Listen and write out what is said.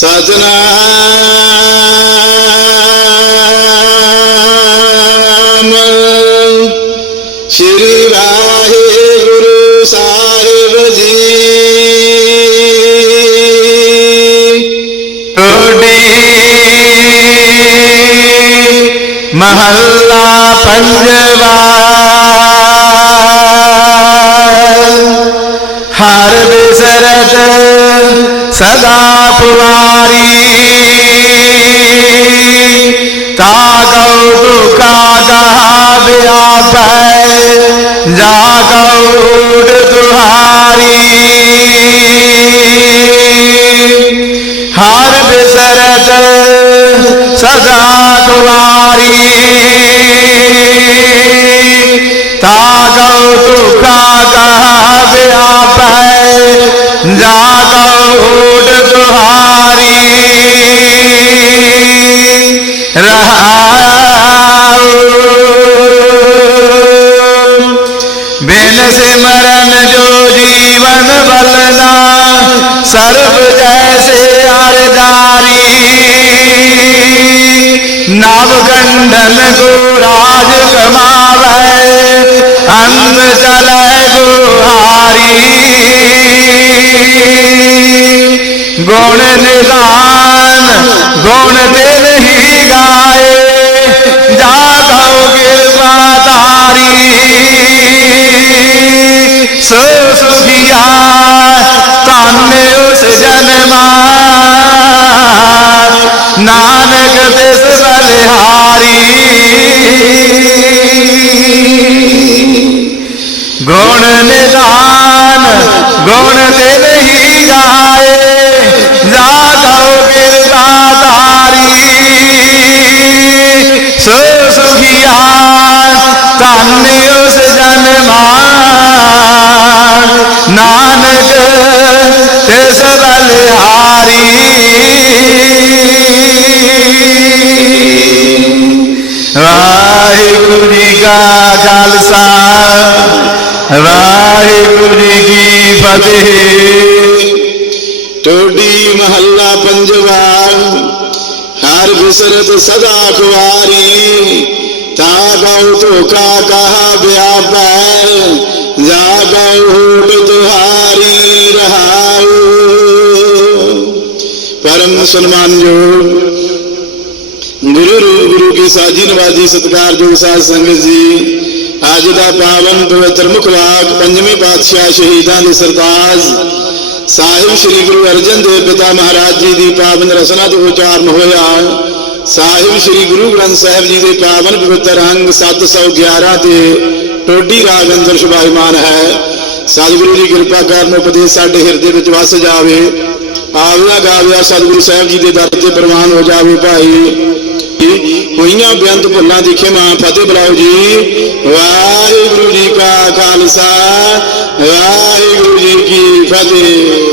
सजना। श्री वाहे गुरु साहेब जी। महल्ला पंजवा। हर बिसरत सदा पुरारी तागौ दुखा दहाव्याप जागौ दुहारी। हर बिसरत सदा बिन सिमरन जो जीवन बलना सर्व जैसे अरदारी नवगंडन को राज कमावे अन्न जल गुहारी गुण निदान, गुण दिन ही गाए, जा देश बलिहारी गुण निदान गुण से नहीं गाए जागो गिरदारी सुखिया तन्य उस जन्मान नानक इस बलिहारी ਕਾ ਖਾਲਸਾ ਵਾਹਿਗੁਰੂ ਜੀ ਕੀ ਫਤਿਹ। ਟੋਡੀ ਮਹੱਲਾ ਪੰਜਵਾ, ਹਰ ਬਿਸਰਤ ਸਦਾ ਕੁਵਾਰੀ। ਤਾ ਗਉ ਧੋਖਾ ਕਹਾ ਵਿਆਪੈ ਜਾ ਗਉ ਹੋਟ ਤੁਹਾਰੀ ਰਹਾਉ। ਪਰਮ ਜੋ ਗੁਰੂ ਗੁਰੂ ਕੀ ਸਾਜੀ ਨਵਾਜੀ ਸਤਿਕਾਰਯੋਗ ਸਾਧ ਸੰਗਤ ਜੀ, ਅੱਜ ਦਾ ਪਾਵਨ ਪਵਿੱਤਰ ਮੁਖ ਵਾਕ ਪੰਜਵੇਂ ਪਾਤਸ਼ਾਹ ਸ਼ਹੀਦਾਂ ਦੇ ਸਰਤਾਜ ਸਾਹਿਬ ਸ੍ਰੀ ਗੁਰੂ ਅਰਜਨ ਦੇਵ ਪਿਤਾ ਮਹਾਰਾਜ ਜੀ ਦੀ ਪਾਵਨ ਰਸਨਾ ਤੋਂ ਉਚਾਰਨ ਹੋਇਆ। ਸਾਹਿਬ ਸ੍ਰੀ ਗੁਰੂ ਗ੍ਰੰਥ ਸਾਹਿਬ ਜੀ ਦੇ ਪਾਵਨ ਪਵਿੱਤਰ ਅੰਗ 711 ਤੇ ਟੋਡੀ ਰਾਗ ਅੰਦਰ ਸ਼ੁਭਾਇਮਾਨ ਹੈ। ਸਤਿਗੁਰੂ ਦੀ ਕਿਰਪਾ ਕਰਨ ਉਪਦੇਸ਼ ਸਾਡੇ ਹਿਰਦੇ ਵਿੱਚ ਵਸ ਜਾਵੇ। ਆਵਿਆ ਗਾਵਿਆ ਸਤਿਗੁਰੂ ਸਾਹਿਬ ਜੀ ਦੇ ਦਰ ਤੇ ਪ੍ਰਵਾਨ ਹੋ ਜਾਵੇ ਭਾਈ। ਹੋਈਆਂ ਬੇਅੰਤ ਭੁੱਲਾਂ ਦੀ ਖਿਮਾ ਫਤਿਹ ਬੁਲਾਓ ਜੀ। ਵਾਹਿਗੁਰੂ ਜੀ ਕਾ ਖਾਲਸਾ, ਵਾਹਿਗੁਰੂ ਜੀ ਕੀ ਫਤਿਹ।